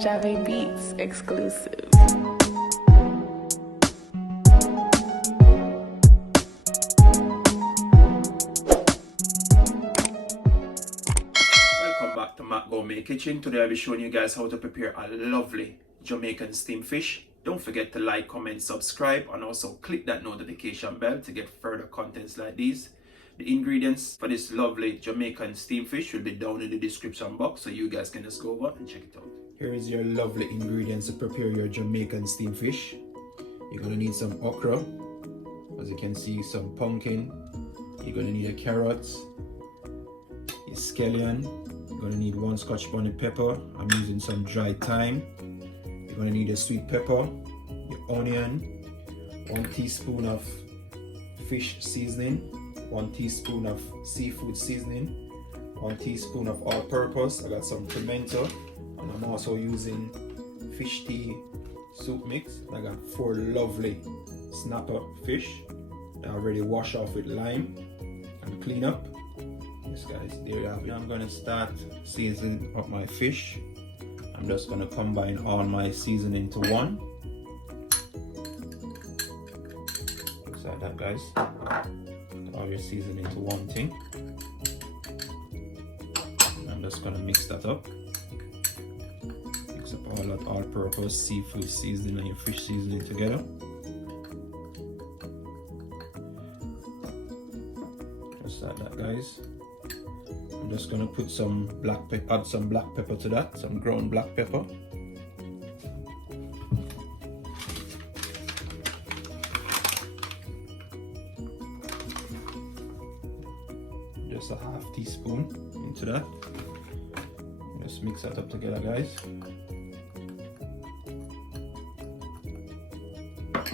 Jave Beats exclusive. Welcome back to Matt Gourmet Kitchen. Today I'll be showing you guys how to prepare a lovely Jamaican steamed fish. Don't forget to like, comment, subscribe, and also click that notification bell to get further contents like these. The ingredients for this lovely Jamaican steamed fish will be down in the description box, so you guys can just go over and check it out. Here is your lovely ingredients to prepare your Jamaican steamed fish. You're gonna need some okra, as you can see, some pumpkin. You're gonna need a carrot, Escallion. You're gonna need 1 Scotch bonnet pepper. I'm using some dry thyme. You're gonna need a sweet pepper, your onion, 1 teaspoon of fish seasoning, 1 teaspoon of seafood seasoning, 1 teaspoon of all-purpose. I got some pimento, and I'm also using fish tea soup mix. I got 4 lovely snapper fish that I already wash off with lime and clean up. Yes guys, there you have it. I'm gonna start seasoning up my fish. I'm just gonna combine all my seasoning into one. Just like that, guys. All your seasoning into one thing. I'm just gonna mix that up. Mix up all that all-purpose seafood seasoning and your fish seasoning together. Just like that, guys. I'm just gonna put some black pepper, add some black pepper to that, some ground black pepper. Just a half teaspoon into that. Just mix that up together, guys.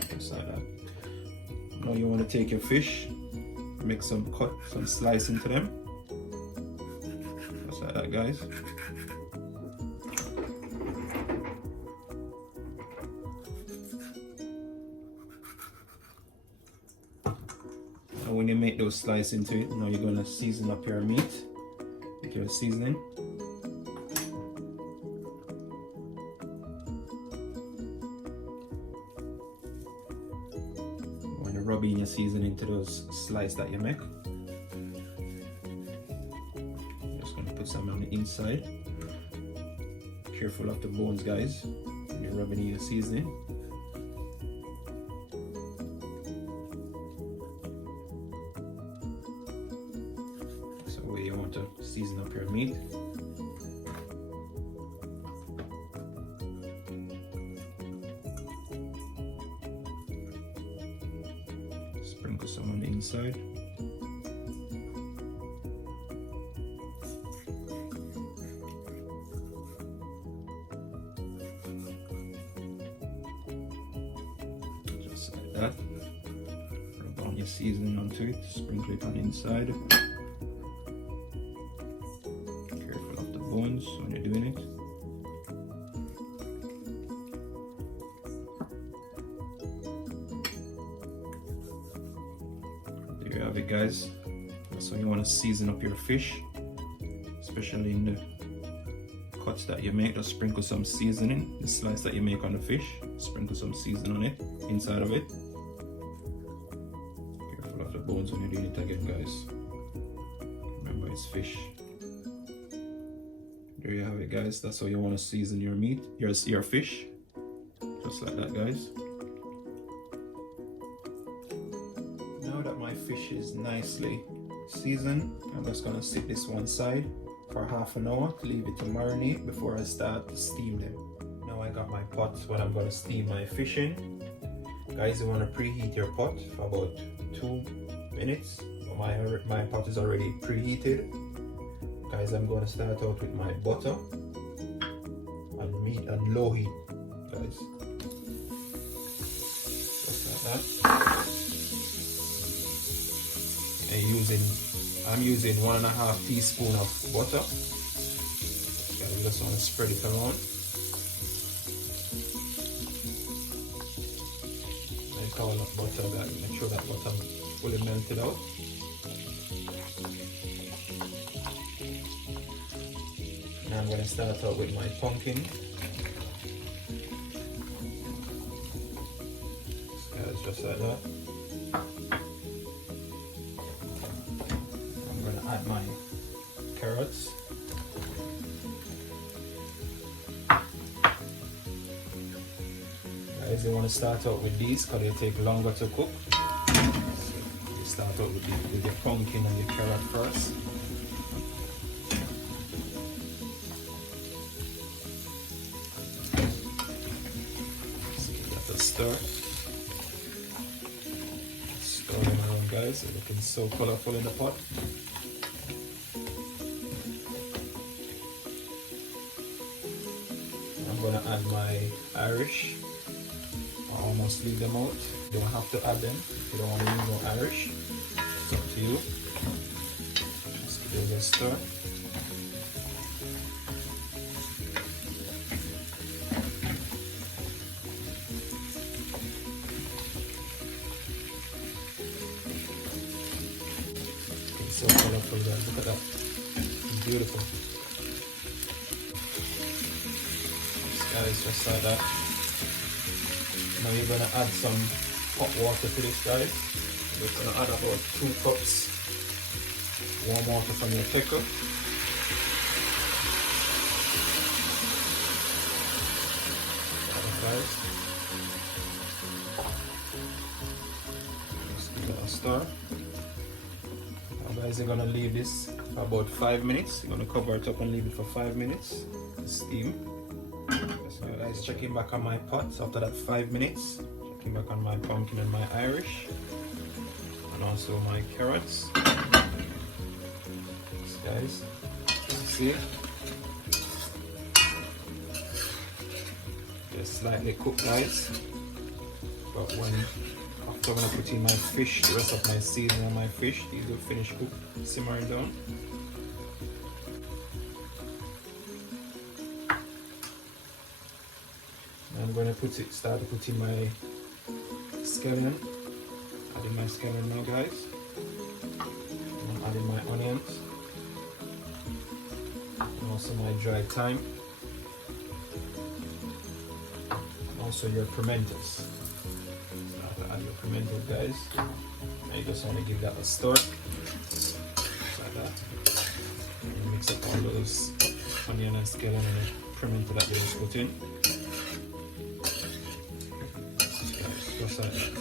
Just like that. Now you want to take your fish, make some cut, some slice into them. Just like that, guys. And when you make those slices into it, now you're gonna season up your meat with your seasoning. When you rub in your seasoning into those slices that you make. Put some on the inside. Careful of the bones, guys, when you're rubbing in your seasoning. So where you want to season up your meat. Sprinkle some on the inside. That. Rub on your seasoning onto it, sprinkle it on the inside. Careful of the bones when you're doing it. There you have it, guys. That's how you want to season up your fish, especially in the cuts that you make. Just sprinkle some seasoning. The slice that you make on the fish, sprinkle some seasoning on it, inside of it. Careful of the bones when you're doing it again, guys. Remember, it's fish. There you have it, guys. That's how you want to season your meat, your fish. Just like that, guys. Now that my fish is nicely seasoned, I'm just gonna sit this one side for half an hour to leave it to marinate before I start to steam them. Now I got my pot when I'm gonna steam my fish in. Guys, you want to preheat your pot for about 2 minutes. My pot is already preheated. Guys, I'm going to start out with my butter and meat on low heat, guys. Just like that. I'm using 1.5 teaspoon of butter. Guys, you just want to spread it around. All that butter, that make sure that butter fully melted out. And I'm going to start out with my pumpkin. just like that. I'm going to add my carrots. Guys, you want to start out with these because they take longer to cook. So you start out with your pumpkin and your carrot first. Stir them around, guys. It's looking so colorful in the pot. I'm gonna add my Irish. I almost leave them out. You don't have to add them if you don't want to use no Irish. It's up to you. Just give it a little stir. So colorful, guys. Look at that. It's beautiful. Guys, just like that. Now you're gonna add some hot water to this, guys. You're gonna add about 2 cups warm water from your kettle. Guys, just give it a stir. Guys, you're gonna leave this for about 5 minutes. You're gonna cover it up and leave it for 5 minutes to steam. So guys, checking back on my pot after that 5 minutes. Checking back on my pumpkin and my Irish, and also my carrots. Yes, guys, see, they're slightly cooked, guys. But when after I'm going to put in my fish, the rest of my seasoning on my fish, these will finish cook, simmering down. I'm going to start to put in my scallion. Adding my scallion now, guys. I'm adding my onions. And also my dry thyme. And also your pimentos. Add your pimento, guys. And you just want to give that a stir, just like that. And mix up all those onion and scallion and the pimento that you just put in. Guys, just like that.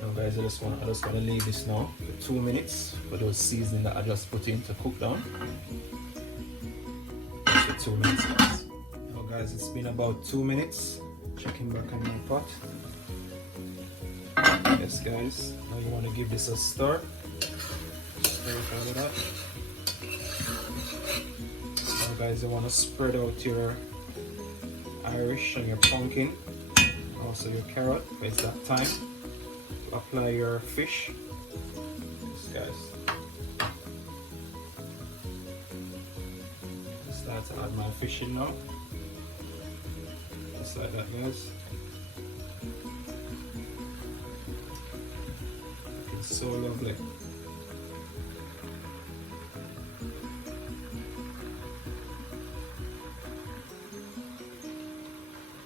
Now, guys, I just want to leave this now for 2 minutes for those seasoning that I just put in to cook down. 2 minutes, guys. Now, guys, it's been about 2 minutes. Checking back on my pot. Yes, guys. Now you want to give this a stir. Stir it out of that. Now, guys, you want to spread out your Irish and your pumpkin, and also your carrot. It's that time to apply your fish. Yes, guys. Start to add my fish in now. Just like that, guys. It's so lovely.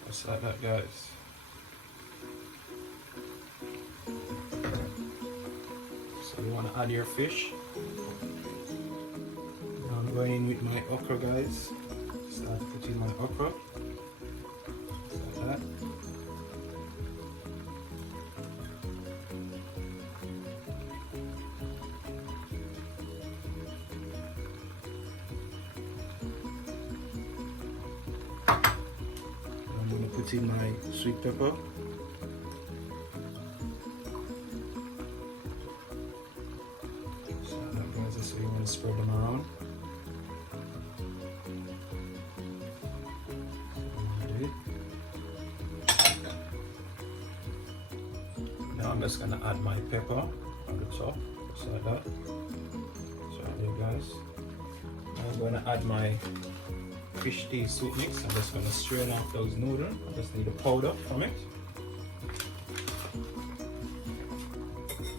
Just like that, guys. So you want to add your fish. I'm going in with my okra, guys. Start putting my okra. Just like that. I'm going to put in my sweet pepper. Just like that, guys. That's what you want to spread them around. Now I'm just gonna add my pepper on the top, just like that. So there, guys. Now I'm gonna add my fish tea soup mix. I'm just gonna strain off those noodles. I just need a powder from it.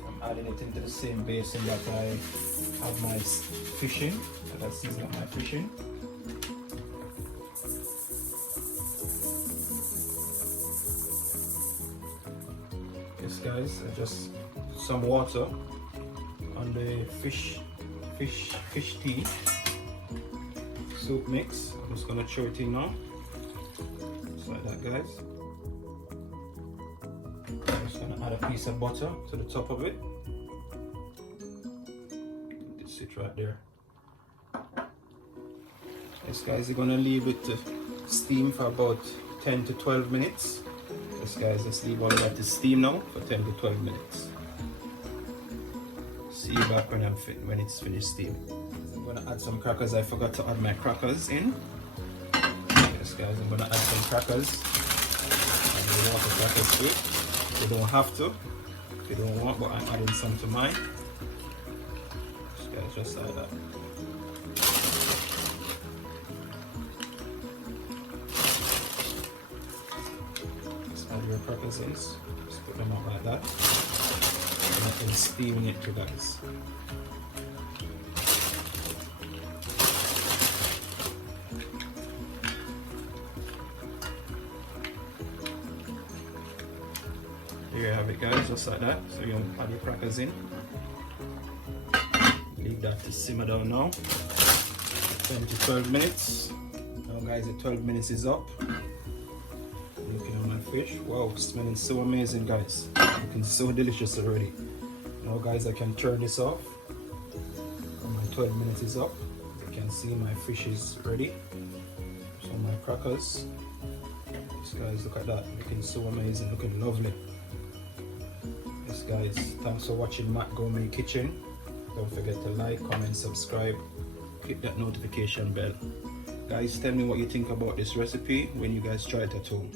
I'm adding it into the same basin that I have my fish in, that I season up my fish in. guys, I just put some water on the fish tea soup mix. I'm just gonna throw it in now. Just like that, guys. I'm just gonna add a piece of butter to the top of it. Just sit right there. Yes, guys, you're gonna leave it to steam for about 10 to 12 minutes. Yes, guys, let's leave all of that to steam now for 10 to 12 minutes. See you back when it's finished steaming. I'm gonna add some crackers. I forgot to add my crackers in. Yes, guys, I'm gonna add some crackers. And you want the crackers too. You don't have to. If you don't want, but I'm adding some to mine. Yes, guys, just like that. Your crackers in, just put them up like that, and I've been steaming it too, guys. Here you have it, guys, just like that. So you add your crackers in, leave that to simmer down now, 10 to 12 minutes. Now guys, the 12 minutes is up. Looking at my fish, wow, smelling so amazing, guys. Looking so delicious already. Now guys, I can turn this off. And my 12 minutes is up. As you can see, my fish is ready. So my crackers. Yes, guys, look at that. Looking so amazing, looking lovely. Yes, guys, thanks for watching Matt Gourmet Kitchen. Don't forget to like, comment, subscribe, hit that notification bell. Guys, tell me what you think about this recipe when you guys try it at home.